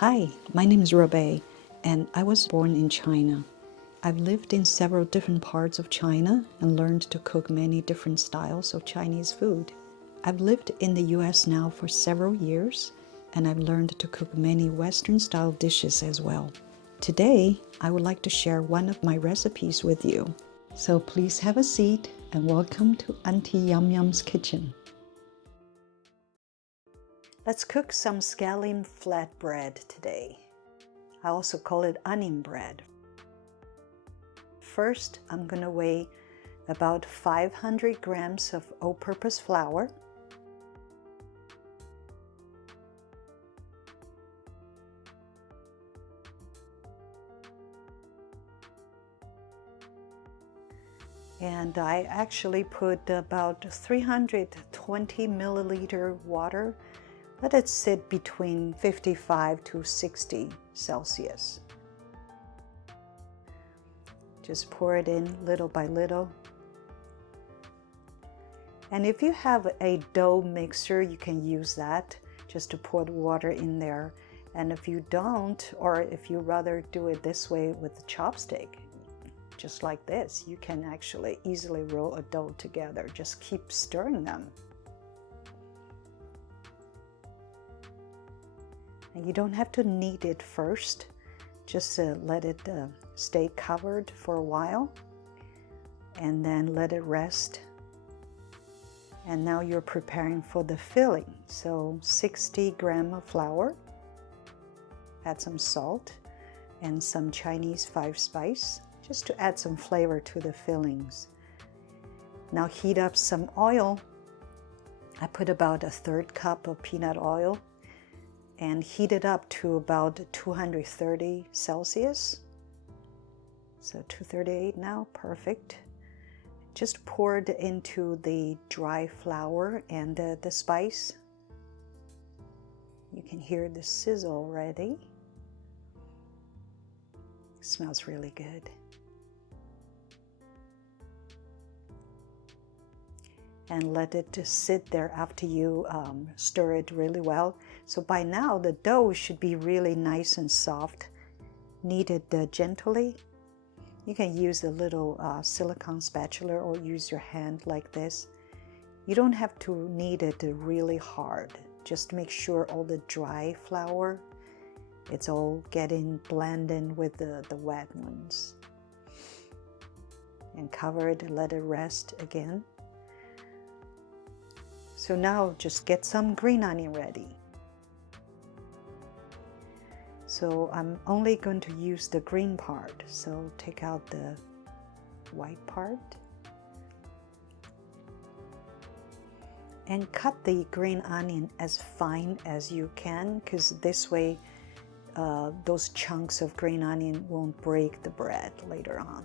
Hi, my name is Robe, and I was born in China. I've lived in several different parts of China and learned to cook many different styles of Chinese food. I've lived in the US now for several years, and I've learned to cook many Western-style dishes as well. Today, I would like to share one of my recipes with you. So please have a seat and welcome to Auntie Yum Yum's kitchen. Let's cook some scallion flatbread today. I also call it onion bread. First, I'm going to weigh about 500 grams of all-purpose flour, and I actually put about 320 milliliter water. Let it sit between 55 to 60 Celsius. Just pour it in little by little. And if you have a dough mixer, you can use that just to pour the water in there. And if you don't, or if you rather do it this way with a chopstick, just like this, you can actually easily roll a dough together. Just keep stirring them. And you don't have to knead it first, just let it stay covered for a while and then let it rest. And now you're preparing for the filling. So 60 grams of flour, add some salt and some Chinese 5-spice just to add some flavor to the fillings. Now heat up some oil. I put about a 1/3 cup of peanut oil and heat it up to about 230 Celsius. So 238 now, perfect. Just pour it into the dry flour and the spice. You can hear the sizzle already. It smells really good. And let it just sit there after you stir it really well. So by now the dough should be really nice and soft. Knead it gently. You can use a little silicone spatula or use your hand like this. You don't have to knead it really hard. Just make sure all the dry flour, it's all getting blended with the wet ones. And cover it and let it rest again. So now just get some green onion ready. So I'm only going to use the green part, so take out the white part. And cut the green onion as fine as you can, because this way those chunks of green onion won't break the bread later on.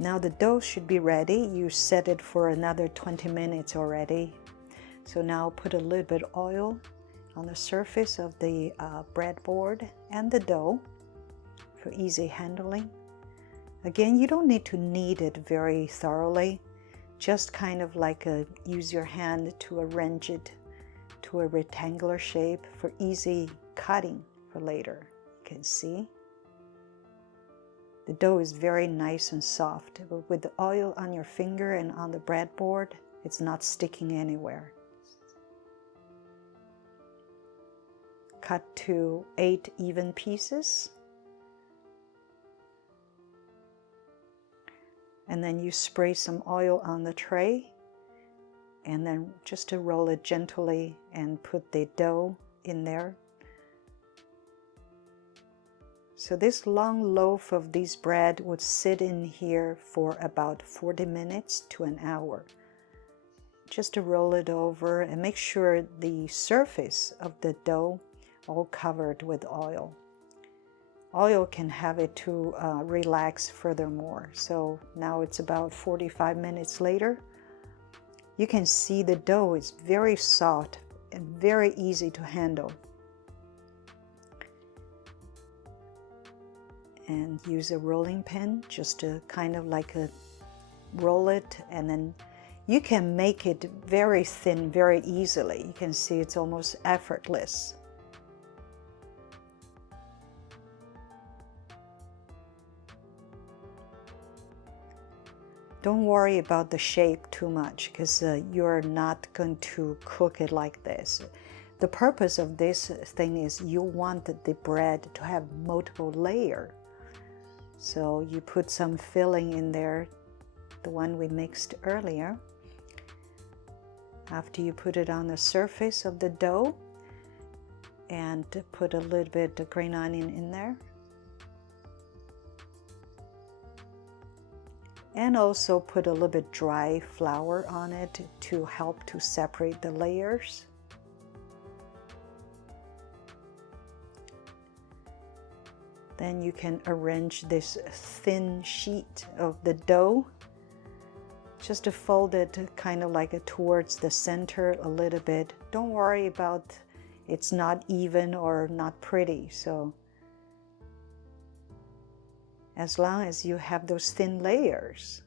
Now the dough should be ready. You set it for another 20 minutes already. So now put a little bit of oil on the surface of the breadboard and the dough for easy handling. Again, you don't need to knead it very thoroughly. Just kind of like use your hand to arrange it to a rectangular shape for easy cutting for later. You can see. The dough is very nice and soft, but with the oil on your finger and on the breadboard, it's not sticking anywhere. Cut to 8 even pieces. And then you spray some oil on the tray, and then just to roll it gently and put the dough in there. So this long loaf of this bread would sit in here for about 40 minutes to an hour. Just to roll it over and make sure the surface of the dough all covered with oil. Oil can have it to relax furthermore. So now it's about 45 minutes later. You can see the dough is very soft and very easy to handle. And use a rolling pin just to kind of like roll it, and then you can make it very thin very easily. You can see it's almost effortless. Don't worry about the shape too much, because you're not going to cook it like this. The purpose of this thing is you want the bread to have multiple layers. So you put some filling in there, the one we mixed earlier. After you put it on the surface of the dough, and put a little bit of green onion in there. And also put a little bit dry flour on it to help to separate the layers. Then you can arrange this thin sheet of the dough, just to fold it kind of like towards the center a little bit. Don't worry about it's not even or not pretty. So as long as you have those thin layers.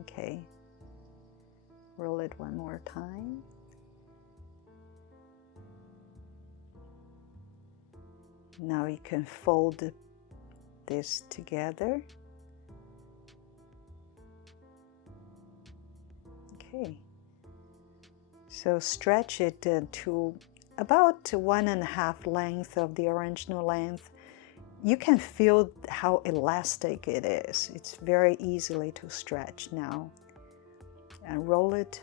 Okay, roll it one more time. Now you can fold this together. Okay, so stretch it to about 1.5 length of the original length. You can feel how elastic it is. It's very easily to stretch now. And roll it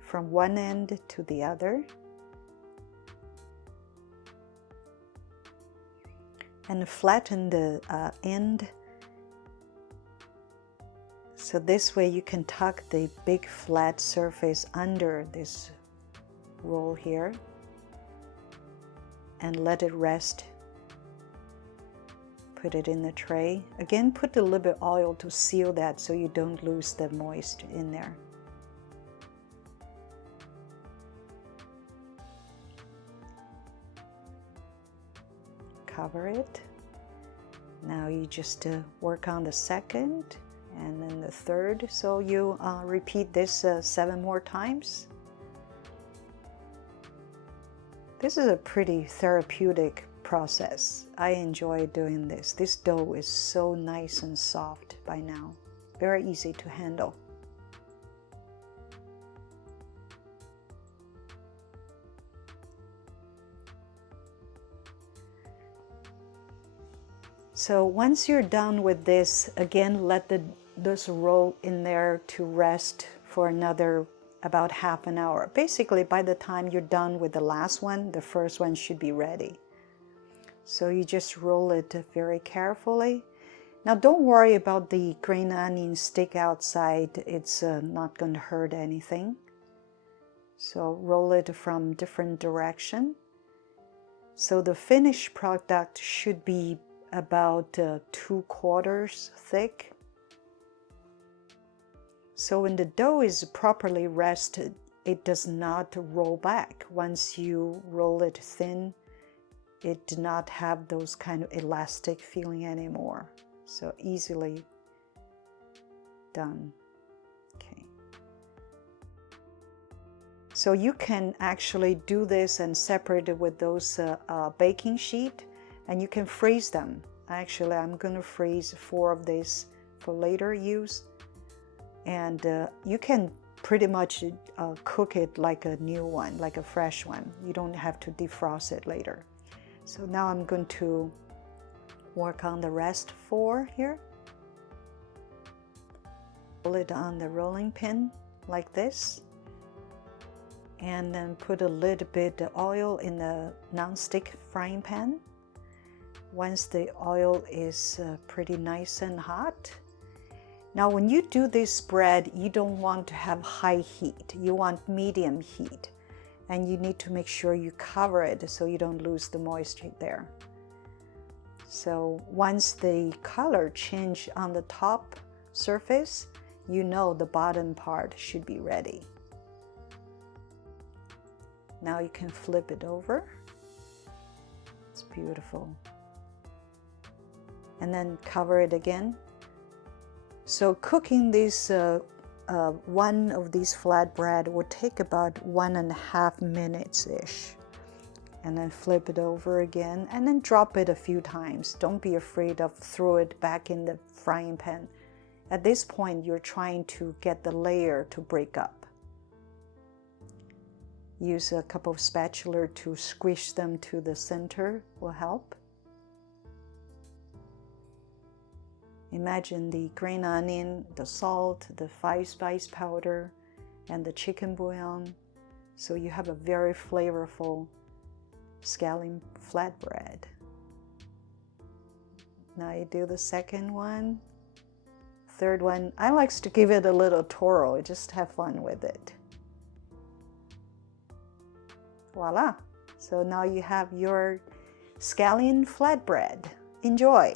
from one end to the other. And flatten the end. So this way you can tuck the big flat surface under this roll here and let it rest. Put it in the tray. Again, put a little bit of oil to seal that so you don't lose the moisture in there. Cover it. Now you just work on the second and then the third. So you repeat this 7 more times. This is a pretty therapeutic process. I enjoy doing this. This dough is so nice and soft by now. Very easy to handle. So once you're done with this, again, let this roll in there to rest for another about half an hour. Basically, by the time you're done with the last one, the first one should be ready. So you just roll it very carefully. Now don't worry about the green onion stick outside. It's not going to hurt anything. So roll it from different direction. So the finished product should be about 2/4 thick. So when the dough is properly rested, it does not roll back. Once you roll it thin, it does not have those kind of elastic feeling anymore. So easily done. Okay. So you can actually do this and separate it with those baking sheet, and you can freeze them. Actually, I'm going to freeze 4 of these for later use. And you can pretty much cook it like a new one, like a fresh one. You don't have to defrost it later. So now I'm going to work on the rest 4 here. Roll it on the rolling pin like this. And then put a little bit of oil in the non-stick frying pan. Once the oil is pretty nice and hot. Now when you do this bread, you don't want to have high heat. You want medium heat. And you need to make sure you cover it so you don't lose the moisture there. So once the color change on the top surface, you know the bottom part should be ready. Now you can flip it over. It's beautiful. And then cover it again So cooking this one of these flatbread will take about 1.5 minutes-ish. And then flip it over again and then drop it a few times. Don't be afraid of throw it back in the frying pan. At this point, you're trying to get the layer to break up. Use a couple of spatula to squish them to the center will help. Imagine the green onion, the salt, the 5-spice powder, and the chicken bouillon. So you have a very flavorful scallion flatbread. Now you do the second one, third one. I like to give it a little twirl, just have fun with it. Voila! So now you have your scallion flatbread. Enjoy!